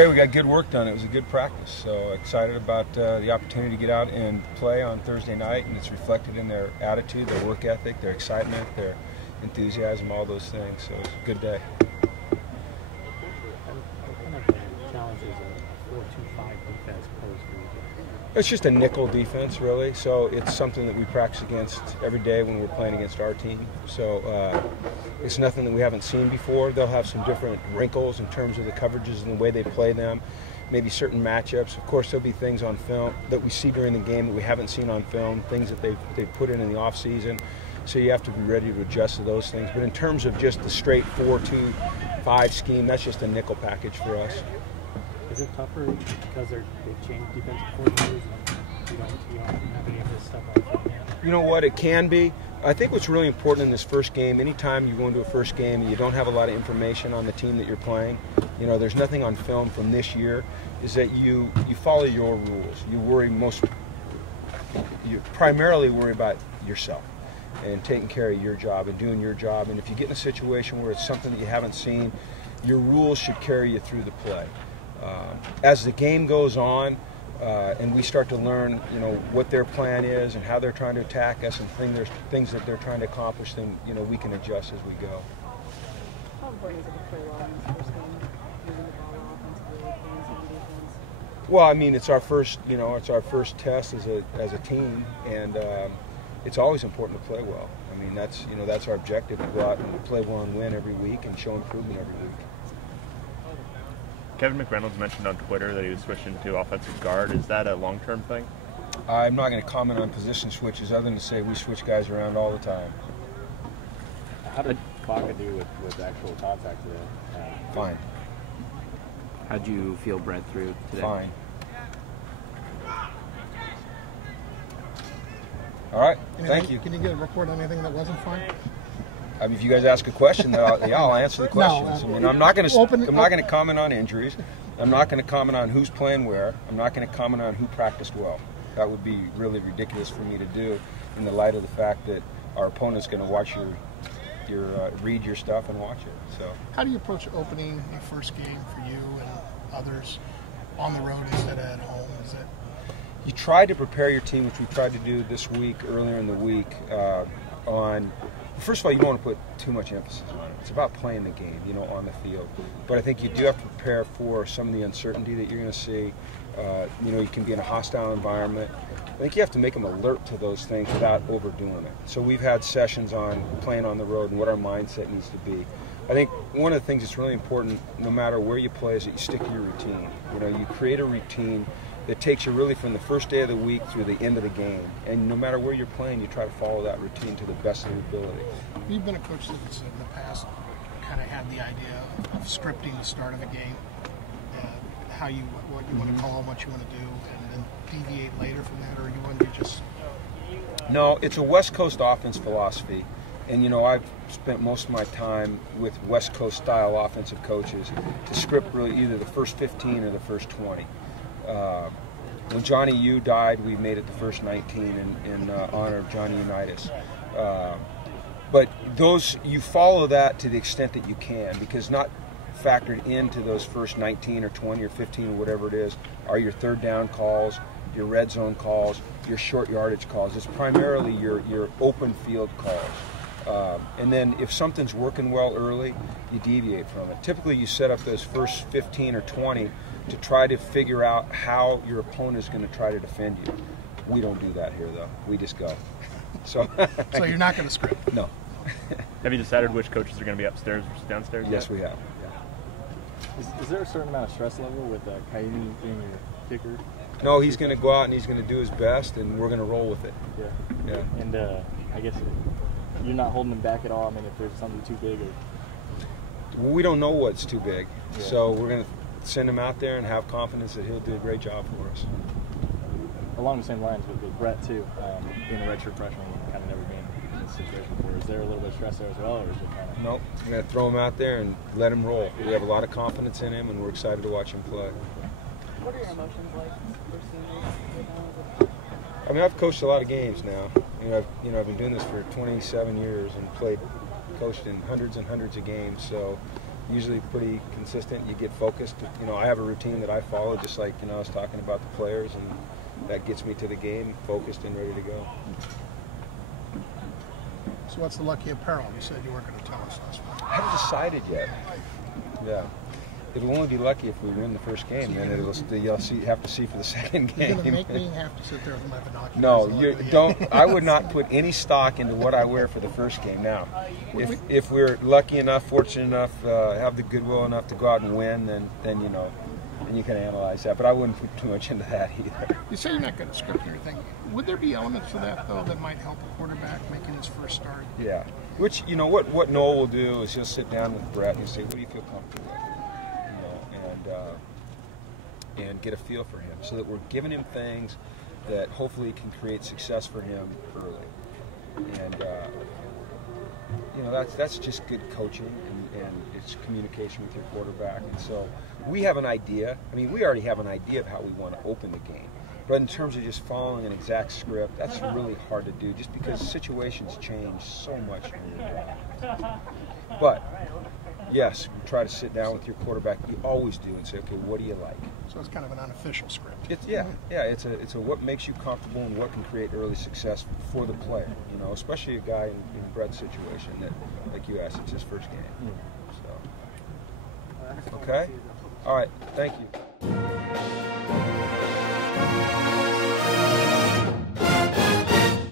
okay. We got good work done. It was a good practice. So excited about the opportunity to get out and play on Thursday night, and it's reflected in their attitude, their work ethic, their excitement, their enthusiasm, all those things. So it's a good day. What kind of challenges a 4-2-5 defense pose for you? It's just a nickel defense, really. So it's something that we practice against every day when we're playing against our team. So it's nothing that we haven't seen before. They'll have some different wrinkles in terms of the coverages and the way they play them, maybe certain matchups. Of course, there'll be things on film that we see during the game that we haven't seen on film, things that they've put in the off season. So you have to be ready to adjust to those things. But in terms of just the straight 4-2-5 scheme, that's just a nickel package for us. Is it tougher because they've changed defensive coordinators and you don't have any of this stuff on film? You know what? It can be. I think what's really important in this first game, anytime you go into a first game and you don't have a lot of information on the team that you're playing, there's nothing on film from this year, is that you follow your rules. You primarily worry about yourself and taking care of your job and doing your job. And if you get in a situation where it's something that you haven't seen, your rules should carry you through the play. As the game goes on and we start to learn, what their plan is and how they're trying to attack us and things that they're trying to accomplish, then, we can adjust as we go. How important is it to play well in this first game, moving the ball offensively, playing some defense? Well, I mean, it's our first test as a team, and it's always important to play well. I mean, that's our objective, to go out and play well and win every week and show improvement every week. Kevin McReynolds mentioned on Twitter that he was switching to offensive guard. Is that a long-term thing? I'm not going to comment on position switches other than to say we switch guys around all the time. How did Baca do with actual contact today? Fine. How'd you feel Brett through today? Fine. All right. Thank you. Can you get a report on anything that wasn't fine? I mean, if you guys ask a question, I'll answer the questions. I'm not going to comment on injuries. I'm not going to comment on who's playing where. I'm not going to comment on who practiced well. That would be really ridiculous for me to do in the light of the fact that our opponent's going to watch read your stuff and watch it. So, how do you approach opening a first game for you and others on the road instead of at home? Is it? You try to prepare your team, which we tried to do this week, earlier in the week, on. First of all, you don't want to put too much emphasis on it. It's about playing the game, on the field. But I think you do have to prepare for some of the uncertainty that you're going to see. You can be in a hostile environment. I think you have to make them alert to those things without overdoing it. So we've had sessions on playing on the road and what our mindset needs to be. I think one of the things that's really important, no matter where you play, is that you stick to your routine. You create a routine that takes you really from the first day of the week through the end of the game. And no matter where you're playing, you try to follow that routine to the best of your ability. You've been a coach that's in the past kind of had the idea of scripting the start of a game, what you want to call, what you want to do, and then deviate later from that, or you want to just... No, it's a West Coast offense philosophy. And, I've spent most of my time with West Coast style offensive coaches to script really either the first 15 or the first 20. When Johnny U died, we made it the first 19 in honor of Johnny Unitas. But you follow that to the extent that you can, because not factored into those first 19 or 20 or 15 or whatever it is are your third down calls, your red zone calls, your short yardage calls. It's primarily your open field calls. And then if something's working well early, you deviate from it. Typically you set up those first 15 or 20 to try to figure out how your opponent is going to try to defend you. We don't do that here, though. We just go. So you're not going to script? No. Have you decided which coaches are going to be upstairs versus downstairs? Yes, we have. Is there a certain amount of stress level with Coyote being your kicker? No, he's going to go out and he's going to do his best, and we're going to roll with it. Yeah. And I guess you're not holding him back at all. I mean, if there's something too big, well, we don't know what's too big, so we're going to send him out there and have confidence that he'll do a great job for us. Along the same lines with Brett too, being a redshirt freshman, kind of never been in this situation before. Is there a little bit of stress there as well, or is it kind of? Nope. We're going to throw him out there and let him roll. We have a lot of confidence in him, and we're excited to watch him play. What are your emotions like for seniors? I mean, I've coached a lot of games now. I've been doing this for 27 years and coached in hundreds and hundreds of games. So, usually pretty consistent. You get focused. You know, I have a routine that I follow, just like, you know, I was talking about the players, and that gets me to the game focused and ready to go. So what's the lucky apparel? You said you weren't going to tell us last night. I haven't decided yet. Yeah. It'll only be lucky if we win the first game, then you'll have to see for the second game. You're going to make me have to sit there with my binoculars. No, you don't. I would not put any stock into what I wear for the first game. Now, if we're lucky enough, fortunate enough, have the goodwill enough to go out and win, then you know, and you can analyze that. But I wouldn't put too much into that either. You say you're not going to script everything. Would there be elements of that though that might help a quarterback making his first start? Yeah. Which, you know, what Noel will do is he'll sit down with Brett and say, "What do you feel comfortable with?" And get a feel for him, so that we're giving him things that hopefully can create success for him early. And you know, that's just good coaching, and it's communication with your quarterback. And so we have an idea. I mean, we already have an idea of how we want to open the game. But in terms of just following an exact script, that's really hard to do, just because situations change so much when you're young. But yes, try to sit down with your quarterback. You always do, and say, okay, what do you like? So it's kind of an unofficial script. It's it's a what makes you comfortable and what can create early success for the player. You know, especially a guy in Brett's situation that, like you asked, it's his first game. So, okay, all right, thank you.